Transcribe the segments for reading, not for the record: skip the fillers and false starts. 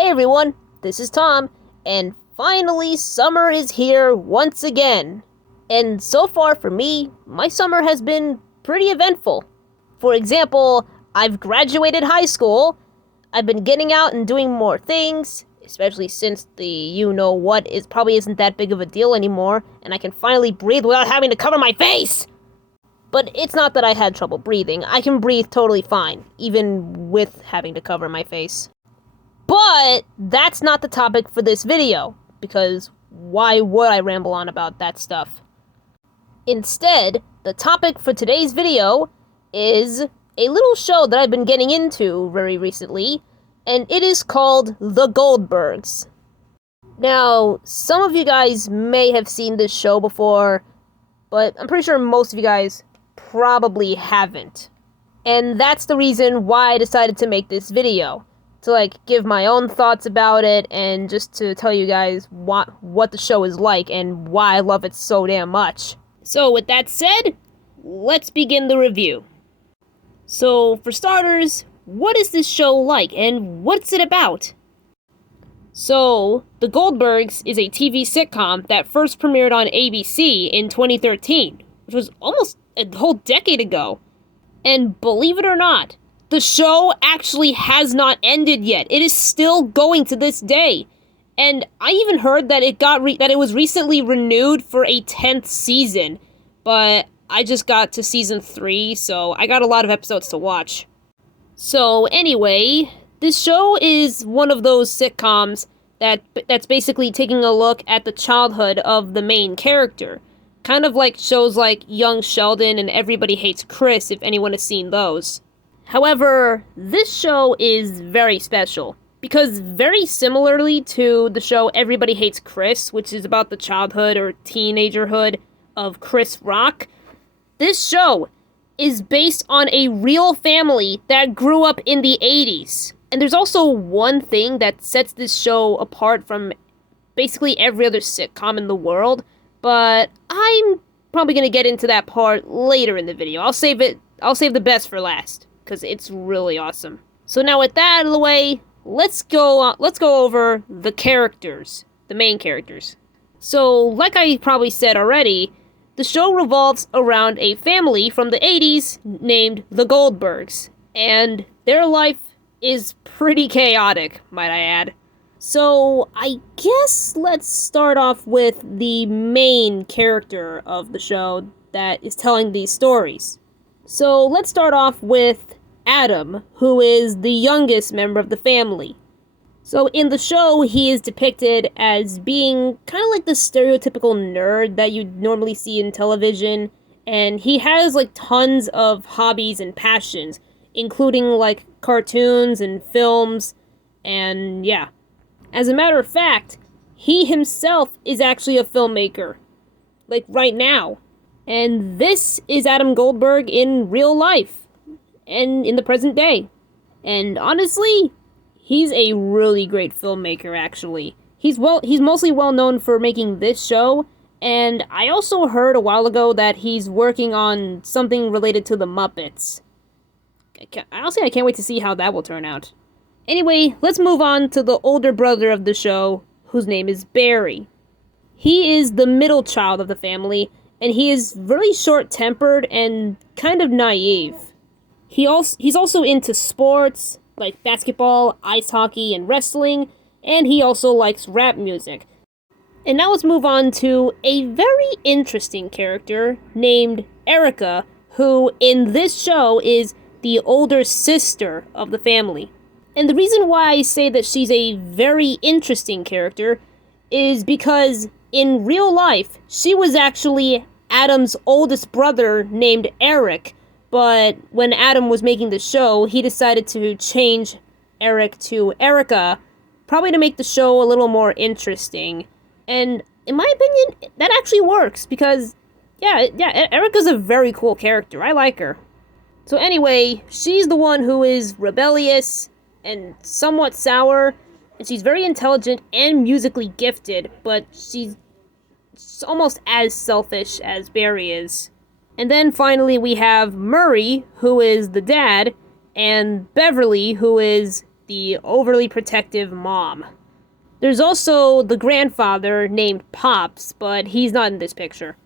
Hey everyone, this is Tom, and finally summer is here once again. And so far for me, my summer has been pretty eventful. For example, I've graduated high school, I've been getting out and doing more things, especially since the you-know-what probably isn't that big of a deal anymore, and I can finally breathe without having to cover my face! But it's not that I had trouble breathing, I can breathe totally fine, even with having to cover my face. But that's not the topic for this video, because why would I ramble on about that stuff? Instead, the topic for today's video is a little show that I've been getting into very recently, and it is called The Goldbergs. Now, some of you guys may have seen this show before, but I'm pretty sure most of you guys probably haven't. And that's the reason why I decided to make this video. To give my own thoughts about it and just to tell you guys what the show is like and why I love it so damn much. So with that said, let's begin the review. So for starters, what is this show like and what's it about? So, The Goldbergs is a TV sitcom that first premiered on ABC in 2013, which was almost a whole decade ago. And believe it or not, the show actually has not ended yet. It is still going to this day. And I even heard that it was recently renewed for a 10th season. But I just got to season 3, so I got a lot of episodes to watch. So anyway, this show is one of those sitcoms that's basically taking a look at the childhood of the main character. Kind of like shows like Young Sheldon and Everybody Hates Chris, if anyone has seen those. However, this show is very special, because very similarly to the show Everybody Hates Chris, which is about the childhood or teenagerhood of Chris Rock, this show is based on a real family that grew up in the 80s. And there's also one thing that sets this show apart from basically every other sitcom in the world, but I'm probably going to get into that part later in the video. I'll save the best for last, because it's really awesome. So now with that out of the way, let's go over the characters, the main characters. So, like I probably said already, the show revolves around a family from the 80s named the Goldbergs, and their life is pretty chaotic, might I add. So, I guess let's start off with the main character of the show that is telling these stories. So, let's start off with Adam, who is the youngest member of the family. So in the show, he is depicted as being kind of like the stereotypical nerd that you normally see in television, and he has tons of hobbies and passions, including cartoons and films, and yeah. As a matter of fact, he himself is actually a filmmaker, right now. And this is Adam Goldberg in real life. And in the present day. And honestly, he's a really great filmmaker, actually. He's mostly well known for making this show, and I also heard a while ago that he's working on something related to the Muppets. Honestly, I can't wait to see how that will turn out. Anyway, let's move on to the older brother of the show, whose name is Barry. He is the middle child of the family, and he is really short-tempered and kind of naive. He's also into sports, like basketball, ice hockey, and wrestling, and he also likes rap music. And now let's move on to a very interesting character named Erica, who in this show is the older sister of the family. And the reason why I say that she's a very interesting character is because in real life, she was actually Adam's oldest brother named Eric. But when Adam was making the show, he decided to change Eric to Erica, probably to make the show a little more interesting. And in my opinion, that actually works, because, yeah, Erica's a very cool character. I like her. So anyway, she's the one who is rebellious and somewhat sour, and she's very intelligent and musically gifted, but she's almost as selfish as Barry is. And then finally we have Murray, who is the dad, and Beverly, who is the overly protective mom. There's also the grandfather named Pops, but he's not in this picture.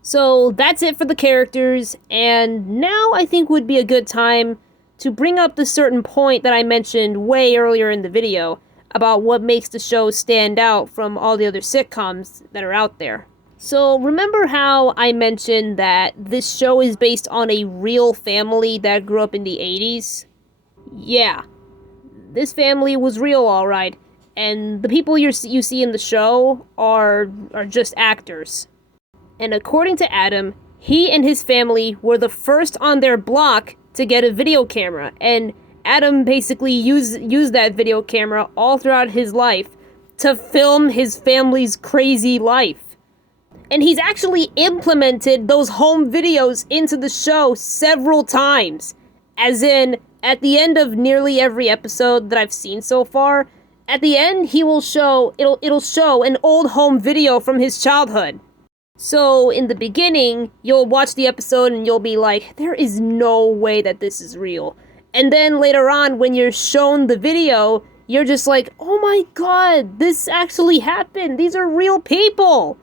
So that's it for the characters, and now I think would be a good time to bring up the certain point that I mentioned way earlier in the video about what makes the show stand out from all the other sitcoms that are out there. So remember how I mentioned that this show is based on a real family that grew up in the 80s? Yeah, this family was real, alright, and the people you see in the show are just actors. And according to Adam, he and his family were the first on their block to get a video camera, and Adam basically used that video camera all throughout his life to film his family's crazy life. And he's actually implemented those home videos into the show several times. As in, at the end of nearly every episode that I've seen so far, at the end it'll show an old home video from his childhood. So, in the beginning, you'll watch the episode and you'll be like, there is no way that this is real. And then later on, when you're shown the video, you're just like, oh my god, this actually happened. These are real people.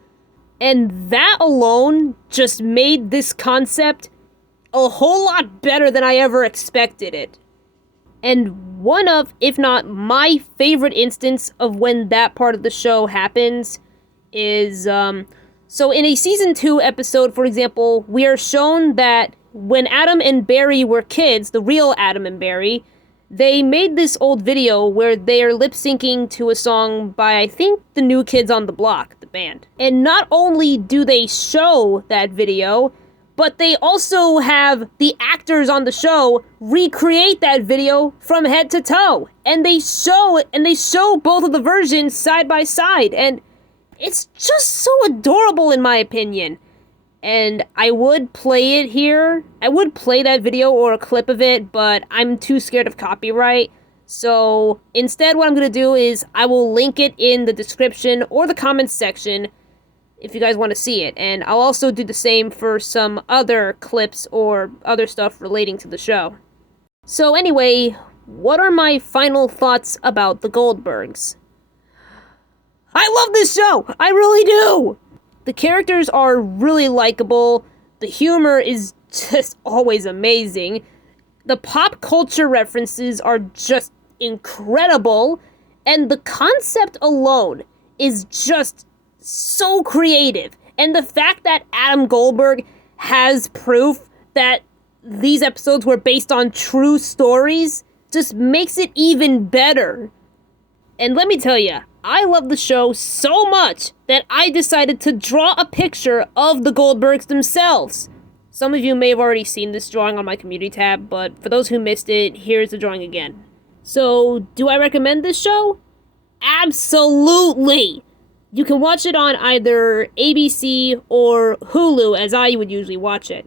And that alone just made this concept a whole lot better than I ever expected it. And one of, if not my favorite instance of when that part of the show happens is, so in a season 2 episode, for example, we are shown that when Adam and Barry were kids, the real Adam and Barry, they made this old video where they are lip-syncing to a song by, I think, the New Kids on the Block, the band. And not only do they show that video, but they also have the actors on the show recreate that video from head to toe. And they show both of the versions side by side, and it's just so adorable in my opinion. And I would play it here. I would play that video or a clip of it, but I'm too scared of copyright. So instead what I'm going to do is I will link it in the description or the comments section if you guys want to see it. And I'll also do the same for some other clips or other stuff relating to the show. So anyway, what are my final thoughts about the Goldbergs? I love this show! I really do! The characters are really likable, the humor is just always amazing, the pop culture references are just incredible, and the concept alone is just so creative. And the fact that Adam Goldberg has proof that these episodes were based on true stories just makes it even better. And let me tell you, I love the show so much that I decided to draw a picture of the Goldbergs themselves. Some of you may have already seen this drawing on my community tab, but for those who missed it, here's the drawing again. So, do I recommend this show? Absolutely! You can watch it on either ABC or Hulu, as I would usually watch it.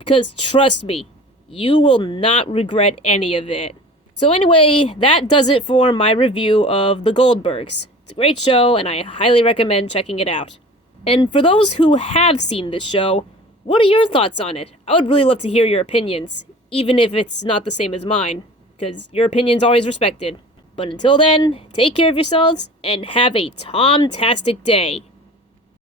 Because trust me, you will not regret any of it. So anyway, that does it for my review of The Goldbergs. It's a great show, and I highly recommend checking it out. And for those who have seen this show, what are your thoughts on it? I would really love to hear your opinions, even if it's not the same as mine, because your opinion's always respected. But until then, take care of yourselves, and have a Tom-tastic day.